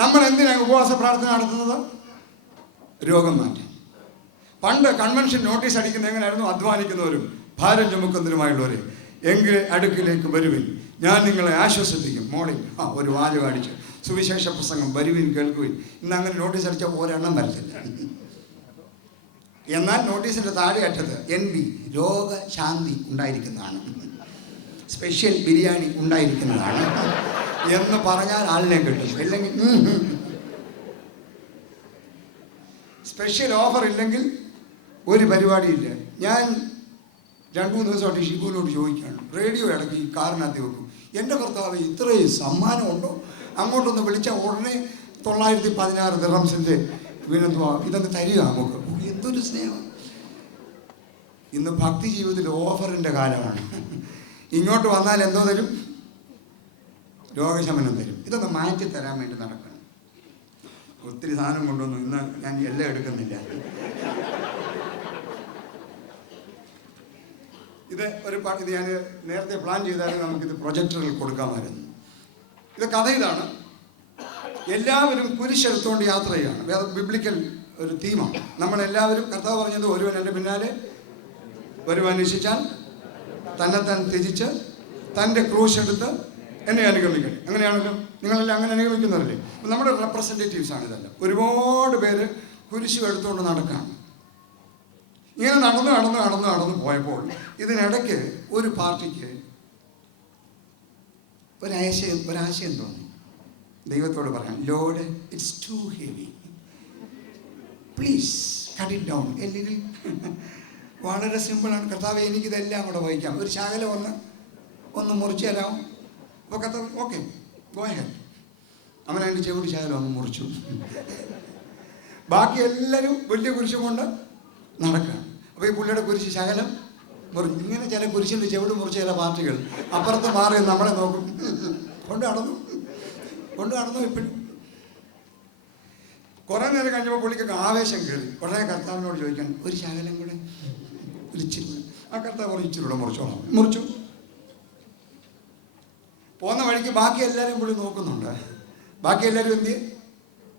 നമ്മൾ എന്തിനാണ് ഉപവാസ പ്രാർത്ഥന നടത്തുന്നത്? രോഗം മാറ്റാൻ. പണ്ട് കൺവെൻഷൻ നോട്ടീസ് അടിക്കുന്ന എങ്ങനെയായിരുന്നു? അധ്വാനിക്കുന്നവരും ഭാരം ചുമക്കുന്നവരുമായുള്ളവരെ എങ്കിൽ അടുക്കിലേക്ക് വരുവിൻ, ഞാൻ നിങ്ങളെ ആശ്വസിപ്പിക്കും. മോളിൽ ഒരു വാചകം അടിച്ചു, സുവിശേഷ പ്രസംഗം വരുവിൻ കേൾക്കുവിൻ. ഇന്ന് അങ്ങനെ നോട്ടീസ് അടിച്ചാൽ ഒരെണ്ണം വരത്തില്ല. എന്നാൽ നോട്ടീസിൻ്റെ താഴെ അറ്റത്ത് NB രോഗശാന്തി ഉണ്ടായിരിക്കുന്നതാണ്, സ്പെഷ്യൽ ബിരിയാണി ഉണ്ടായിരിക്കുന്നതാണ് എന്ന് പറഞ്ഞാൽ ആളിനെ കിട്ടും. ഇല്ലെങ്കിൽ സ്പെഷ്യൽ ഓഫർ ഇല്ലെങ്കിൽ ഒരു പരിപാടിയില്ല. ഞാൻ 2-3 ദിവസമായിട്ട് ഷിബുവിനോട് ചോദിക്കുകയാണ്, റേഡിയോ ഇടയ്ക്ക് ഈ കാറിനകത്ത് വെക്കും. എൻ്റെ കർത്താവ് ഇത്രയും സമ്മാനമുണ്ടോ? അങ്ങോട്ടൊന്ന് വിളിച്ചാൽ ഉടനെ 916 ദിർഹംസിൻ്റെ ഇതൊന്ന് തരിക നമുക്ക്. എന്തൊരു സ്നേഹം! ഇന്ന് ഭക്തി ജീവിതത്തിൽ ഓഫറിൻ്റെ കാലമാണ്. ഇങ്ങോട്ട് വന്നാൽ എന്തോ തരും? രോഗശമനം തരും. ഇതൊന്ന് മാറ്റി തരാൻ വേണ്ടി നടക്കണം. ഒത്തിരി സാധനം കൊണ്ടുവന്നു. ഇന്ന് ഞാൻ എല്ലാം എടുക്കുന്നില്ല. ഇത് ഇത് ഞാൻ നേരത്തെ പ്ലാൻ ചെയ്താലും നമുക്കിത് പ്രൊജക്ടറിൽ കൊടുക്കാമായിരുന്നു. ഇത് കഥ ഇതാണ്. എല്ലാവരും കുരിശെടുത്തുകൊണ്ട് യാത്ര ചെയ്യുകയാണ്. ബിബ്ലിക്കൽ ഒരു തീമാണ്. നമ്മളെല്ലാവരും, കർത്താവ് പറഞ്ഞത്, ഒരുവൻ എൻ്റെ പിന്നാലെ വരുവാൻ അന്വേഷിച്ചാൽ തന്നെത്താൻ ത്യജിച്ച് തൻ്റെ ക്രൂശ് എടുത്ത് എന്നെ അനുഗമിക്കണം. അങ്ങനെയാണല്ലോ, നിങ്ങളെല്ലാം അങ്ങനെ അനുഗമിക്കുന്നവരല്ലേ? നമ്മുടെ റെപ്രസെൻറ്റേറ്റീവ്സ് ആണ് ഇതെല്ലാം. ഒരുപാട് പേര് കുരിശ് എടുത്തുകൊണ്ട് നടക്കുകയാണ്. ഇങ്ങനെ നടന്ന് പോയപ്പോൾ ഇതിനിടയ്ക്ക് ഒരു പാർട്ടിക്ക് ഒരാശയം തോന്നി. ദൈവത്തോട് പറയാം, Lord it's too heavy, please cut it down. അല്ലെങ്കിൽ വളരെ സിമ്പിളാണ്. കർത്താവേ, എനിക്കിതെല്ലാം കൂടെ വഹിക്കാം, ഒരു ശകലം ഒന്ന് മുറിച്ച് തരാമോ? അപ്പോൾ കർത്താവ് ഓക്കെ ഗോ ഹെഡ്. അവൻ അതിൻ്റെ ചെവിടി ശകലം ഒന്ന് മുറിച്ചു. ബാക്കി എല്ലാവരും വലിയ കുരിശും കൊണ്ട് നടക്കുകയാണ്. അപ്പോൾ ഈ പുള്ളിയുടെ കുരിശ് ശകലം മുറിഞ്ഞു. ഇങ്ങനെ ചില കുരിശിൻ്റെ ചെവിട് മുറിച്ച ചില പാർട്ടികൾ അപ്പുറത്ത് മാറി നമ്മളെ നോക്കും. കൊണ്ട് നടന്നു ഇപ്പോഴും. കുറേ നേരം കഴിഞ്ഞപ്പോൾ പുള്ളിക്കൊക്കെ ആവേശം കയറി. ഉടനെ കർത്താവിനോട് ചോദിക്കാൻ, ഒരു ശകലം കൂടെ, ഒരു ഇച്ചിരി. ആ കർത്താവ് പറഞ്ഞു, ഇച്ചിരി മുറിച്ചോളാം. മുറിച്ചു. പോകുന്ന വഴിക്ക് ബാക്കി എല്ലാവരും പുള്ളി നോക്കുന്നുണ്ട്. ബാക്കി എല്ലാവരും എന്ത് ചെയ്യും?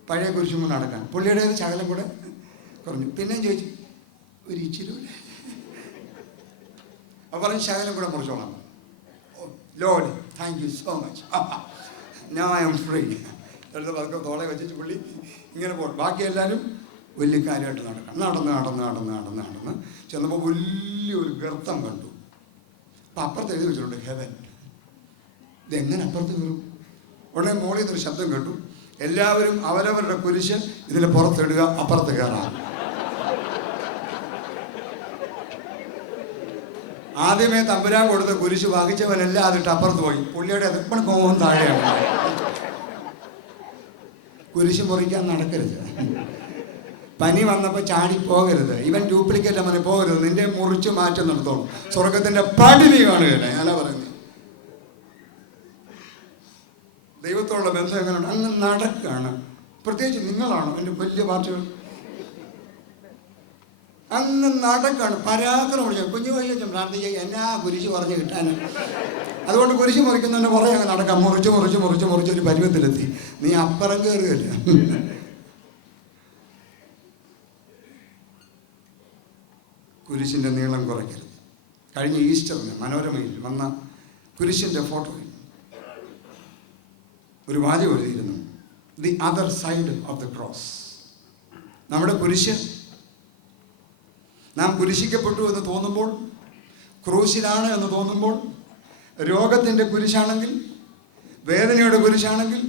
പഴയ കുരിശും കൊണ്ട് നടക്കാൻ. പുള്ളിയുടെ ശകലം കൂടെ കുറഞ്ഞു. പിന്നെയും ചോദിച്ചു, ഒരു ഇച്ചിരി. അപ്പോൾ പറഞ്ഞ് ശകലം കൂടെ മുറിച്ചോളാം. Lord thank you so much, now I am free. എടുത്ത് പതുക്കെ തോളെ വെച്ചിട്ട് പുള്ളി ഇങ്ങനെ പോകും. ബാക്കി എല്ലാവരും വലിയ കാര്യമായിട്ട് നടന്ന് ചെന്നപ്പോൾ വലിയൊരു ഗർത്തം കണ്ടു. അപ്പം അപ്പുറത്ത് എഴുതി വെച്ചിട്ടുണ്ട് ഹെവൻ. ഇതെങ്ങനെ അപ്പുറത്ത് കയറും? ഉടനെ മോളിൽ നിന്നൊരു ശബ്ദം കേട്ടു, എല്ലാവരും അവരവരുടെ കുരിശ് ഇതിന് പുറത്തിടുക, അപ്പുറത്ത് കയറാം. ആദ്യമേ തമ്പുരാൻ കൊടുത്ത കുരിശ് വഹിച്ചവനെല്ലാം അതിട്ട് അപ്പുറത്ത് പോയി. പുള്ളിയുടെ എപ്പോഴും കോപം താഴെയാണ്. കുരിശ് മുറിക്കാൻ നടക്കരുത്. പനി വന്നപ്പോൾ ചാടിപ്പോകരുത്. ഇവൻ ഡ്യൂപ്ലിക്കേറ്റ് അവനെ പോകരുത്. നിന്റെ മുറിച്ച് മാറ്റം നടത്തോളൂ. സ്വർഗത്തിൻ്റെ പടിനി കാണുകയല്ലേ ഞാനാ പറയുന്നത്. ദൈവത്തോടുള്ള ബന്ധം എങ്ങനെയുണ്ട്? അങ്ങ് നടക്കുകയാണ്. പ്രത്യേകിച്ച് നിങ്ങളാണ് എൻ്റെ വലിയ പാർട്ടികൾ. അങ്ങ് നടക്കാണ്. പരാക്രമം പിടിച്ച കുഞ്ഞു വഴിച്ചും പ്രാർത്ഥിക്കുക, എന്നാ കുരിശ് പറഞ്ഞ് കിട്ടാൻ. അതുകൊണ്ട് കുരിശ് മുറിക്കുന്നതിൻ്റെ പുറകെ അങ്ങ് നടക്കാം. മുറിച്ച് ഒരു പരുവത്തിലെത്തി. നീ അപ്പുറം കയറുകയില്ല. കുരിശിൻ്റെ നീളം കുറയ്ക്കരുത്. കഴിഞ്ഞ ഈസ്റ്ററിന് മനോരമയിൽ വന്ന കുരിശിൻ്റെ ഫോട്ടോയിൽ ഒരു വാചകം എഴുതിയിരുന്നു, the other side of the cross. നമ്മുടെ കുരിശ്, നാം കുരിശിക്കപ്പെട്ടു എന്ന് തോന്നുമ്പോൾ, ക്രൂശിലാണ് എന്ന് തോന്നുമ്പോൾ, രോഗത്തിൻ്റെ കുരിശാണെങ്കിൽ, വേദനയുടെ കുരിശാണെങ്കിൽ,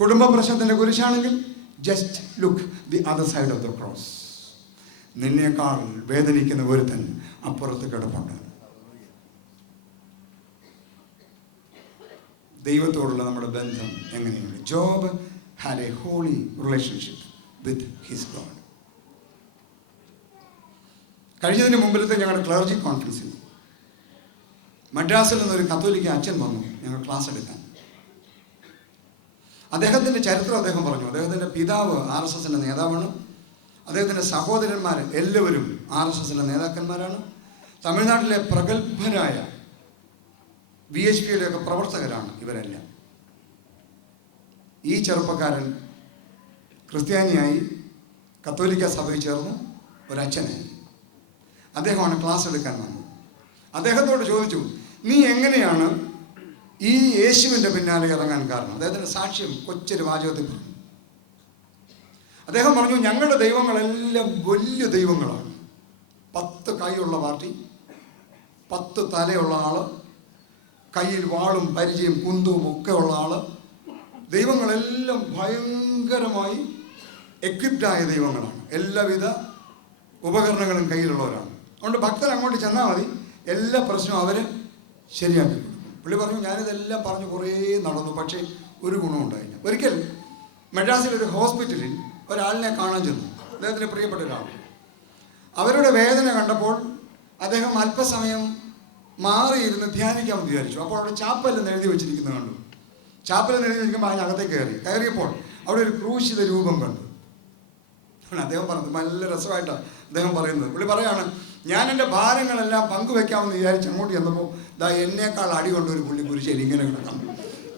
കുടുംബ പ്രശ്നത്തിൻ്റെ കുരിശാണെങ്കിൽ, just look the other side of the cross. നിന്നേക്കാൾ വേദനിക്കുന്ന ഒരുത്തൻ അപ്പുറത്ത് കിടപ്പുണ്ട്. ദൈവത്തോടുള്ള നമ്മുടെ ബന്ധം എങ്ങനെയാണ്? Job had a holy relationship with his God. കഴിഞ്ഞതിന് മുമ്പിലത്തെ ഞങ്ങളുടെ ക്ലർജി കോൺഫറൻസിൽ മദ്രാസിൽ നിന്നൊരു കത്തോലിക്ക അച്ഛൻ വന്നു ഞങ്ങൾ ക്ലാസ് എടുക്കാൻ. അദ്ദേഹത്തിൻ്റെ ചരിത്രം അദ്ദേഹം പറഞ്ഞു. അദ്ദേഹത്തിൻ്റെ പിതാവ് RSSൻ്റെ നേതാവാണ്. അദ്ദേഹത്തിൻ്റെ സഹോദരന്മാർ എല്ലാവരും RSSൻ്റെ നേതാക്കന്മാരാണ്. തമിഴ്നാട്ടിലെ പ്രഗത്ഭരായ VHPയുടെയൊക്കെ പ്രവർത്തകരാണ് ഇവരെല്ലാം. ഈ ചെറുപ്പക്കാരൻ ക്രിസ്ത്യാനിയായി കത്തോലിക്ക സഭയിൽ ചേർന്നു, ഒരച്ഛനായി. അദ്ദേഹമാണ് ക്ലാസ് എടുക്കാൻ വന്നത്. അദ്ദേഹത്തോട് ചോദിച്ചു, നീ എങ്ങനെയാണ് ഈ യേശുവിൻ്റെ പിന്നാലെ ഇറങ്ങാൻ കാരണം? അദ്ദേഹത്തിൻ്റെ സാക്ഷ്യം കൊച്ചൊരു വാചകത്തിൽ പറഞ്ഞു. അദ്ദേഹം പറഞ്ഞു, ഞങ്ങളുടെ ദൈവങ്ങളെല്ലാം വലിയ ദൈവങ്ങളാണ്. 10 കൈയുള്ള പാർട്ടി, 10 തലയുള്ള ആള്, കയ്യിൽ വാളും പരിചയം കുന്തവും ഒക്കെ ഉള്ള ആള്. ദൈവങ്ങളെല്ലാം ഭയങ്കരമായി എക്വിപ്ഡായ ദൈവങ്ങളാണ്, എല്ലാവിധ ഉപകരണങ്ങളും കയ്യിലുള്ളവരാണ്. അതുകൊണ്ട് ഭക്തൻ അങ്ങോട്ട് ചെന്നാൽ മതി, എല്ലാ പ്രശ്നവും അവർ ശരിയാക്കി കൊടുക്കും. പുള്ളി പറഞ്ഞു, ഞാനിതെല്ലാം പറഞ്ഞു കുറേ നടന്നു, പക്ഷേ ഒരു ഗുണം ഉണ്ടായില്ല. ഒരിക്കൽ മദ്രാസിലൊരു ഹോസ്പിറ്റലിൽ ഒരാളിനെ കാണാൻ ചെന്നു, അദ്ദേഹത്തിന് പ്രിയപ്പെട്ട ഒരാൾ. അവരുടെ വേദന കണ്ടപ്പോൾ അദ്ദേഹം അല്പസമയം മാറിയിരുന്ന് ധ്യാനിക്കാമെന്ന് വിചാരിച്ചു. അപ്പോൾ അവിടെ ചാപ്പലെന്ന് എഴുതി വെച്ചിരിക്കുന്നത് കണ്ടു. ചാപ്പലെന്ന് എഴുതി വെച്ചിരിക്കുമ്പോൾ അതിനകത്തേക്ക് കയറിയപ്പോൾ അവിടെ ഒരു ക്രൂശിത രൂപം കണ്ടു. അദ്ദേഹം പറഞ്ഞു, നല്ല രസമായിട്ടാണ് അദ്ദേഹം പറയുന്നത്. പുള്ളി പറയാണ്, ഞാൻ എൻ്റെ ഭാരങ്ങളെല്ലാം പങ്കുവെക്കാമെന്ന് വിചാരിച്ച് അങ്ങോട്ട് ചെന്നപ്പോൾ ദാ എന്നേക്കാൾ അടി കൊണ്ടൊരു പുള്ളി കുരിശേരി ഇങ്ങനെ കിടക്കണം.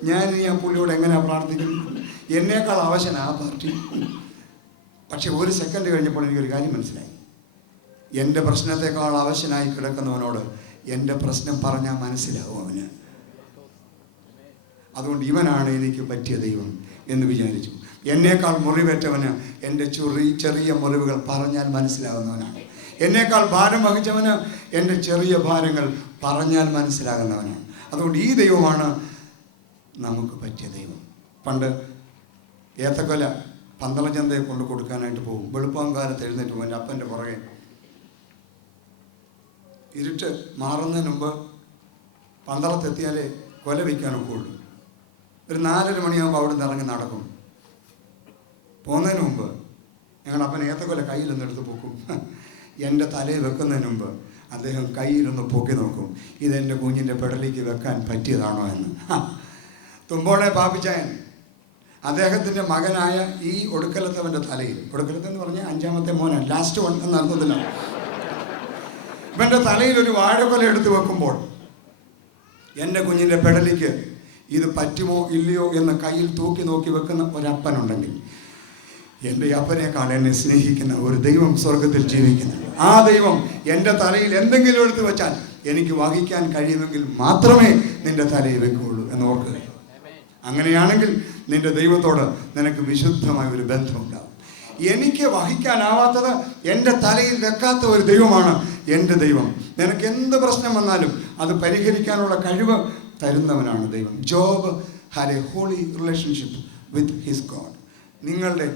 ഞാൻ പുള്ളിയോട് എങ്ങനെയാണ് പ്രാർത്ഥിക്കുന്നത്? എന്നേക്കാൾ അവശനാ ആ പാർട്ടി. പക്ഷെ ഒരു സെക്കൻഡ് കഴിഞ്ഞപ്പോൾ എനിക്കൊരു കാര്യം മനസ്സിലായി. എൻ്റെ പ്രശ്നത്തെക്കാൾ അവശനായി കിടക്കുന്നവനോട് എൻ്റെ പ്രശ്നം പറഞ്ഞാൽ മനസ്സിലാവും അവന്. അതുകൊണ്ട് ഇവനാണ് എനിക്ക് പറ്റിയ ദൈവം എന്ന് വിചാരിച്ചു. എന്നേക്കാൾ മുറിവേറ്റവന് എൻ്റെ ചെറിയ മുറിവുകൾ പറഞ്ഞാൽ മനസ്സിലാകുന്നവനാണ്. എന്നേക്കാൾ ഭാരം വഹിച്ചവന് എൻ്റെ ചെറിയ ഭാരങ്ങൾ പറഞ്ഞാൽ മനസ്സിലാകുന്നവനാണ്. അതുകൊണ്ട് ഈ ദൈവമാണ് നമുക്ക് പറ്റിയ ദൈവം. പണ്ട് ഏത്തക്കൊല പന്തളചന്തയെ കൊണ്ട് കൊടുക്കാനായിട്ട് പോകും. വെളുപ്പാങ്കാലത്ത് എഴുന്നേറ്റ് പോകും. എൻ്റെ അപ്പൻ്റെ പുറകെ ഇരുട്ട് മാറുന്നതിന് മുമ്പ് പന്തളത്തെത്തിയാലേ കൊല വയ്ക്കാനൊക്കെ ഉള്ളൂ. ഒരു 4:30 മണിയാകുമ്പോൾ അവിടെ നിന്ന് ഇറങ്ങി നടക്കും. പോകുന്നതിന് മുമ്പ് ഞങ്ങളുടെ അപ്പൻ ഏത്തക്കൊല കയ്യിലൊന്ന് എടുത്ത് പൊക്കും. എൻ്റെ തലയിൽ വെക്കുന്നതിന് മുമ്പ് അദ്ദേഹം കയ്യിലൊന്ന് പൊക്കി നോക്കും, ഇതെൻ്റെ കുഞ്ഞിൻ്റെ പെടലിക്ക് വെക്കാൻ പറ്റിയതാണോ എന്ന്. തുമ്പോളെ പാപ്പിച്ചായൻ അദ്ദേഹത്തിൻ്റെ മകനായ ഈ ഒടുക്കലത്തവൻ്റെ തലയിൽ, ഒടുക്കലത്തെന്ന് പറഞ്ഞാൽ 5ാമത്തെ മോനാണ്, ലാസ്റ്റ് വൺ എന്ന് അർത്ഥത്തില്ല, ഇവൻ്റെ തലയിൽ ഒരു വാഴക്കൊല എടുത്ത് വെക്കുമ്പോൾ എൻ്റെ കുഞ്ഞിൻ്റെ പെടലിക്ക് ഇത് പറ്റുമോ ഇല്ലയോ എന്ന് കയ്യിൽ തൂക്കി നോക്കി വെക്കുന്ന ഒരപ്പനുണ്ടെങ്കിൽ, എൻ്റെ അപ്പനേക്കാൾ എന്നെ സ്നേഹിക്കുന്ന ഒരു ദൈവം സ്വർഗത്തിൽ ജീവിക്കുന്നു. ആ ദൈവം എൻ്റെ തലയിൽ എന്തെങ്കിലും എടുത്ത് വെച്ചാൽ എനിക്ക് വഹിക്കാൻ കഴിയുമെങ്കിൽ മാത്രമേ നിൻ്റെ തലയിൽ വെക്കുകയുള്ളൂ എന്ന് ഓർക്കുക. അങ്ങനെയാണെങ്കിൽ നിൻ്റെ ദൈവത്തോട് നിനക്ക് വിശുദ്ധമായ ഒരു ബന്ധമുണ്ടാകും. എനിക്ക് വഹിക്കാനാവാത്തത് എൻ്റെ തലയിൽ വെക്കാത്ത ഒരു ദൈവമാണ് എൻ്റെ ദൈവം. നിനക്ക് എന്ത് പ്രശ്നം വന്നാലും അത് പരിഹരിക്കാനുള്ള കഴിവ് തരുന്നവനാണ് ദൈവം. Job had a holy relationship with his God. നിങ്ങളുടെ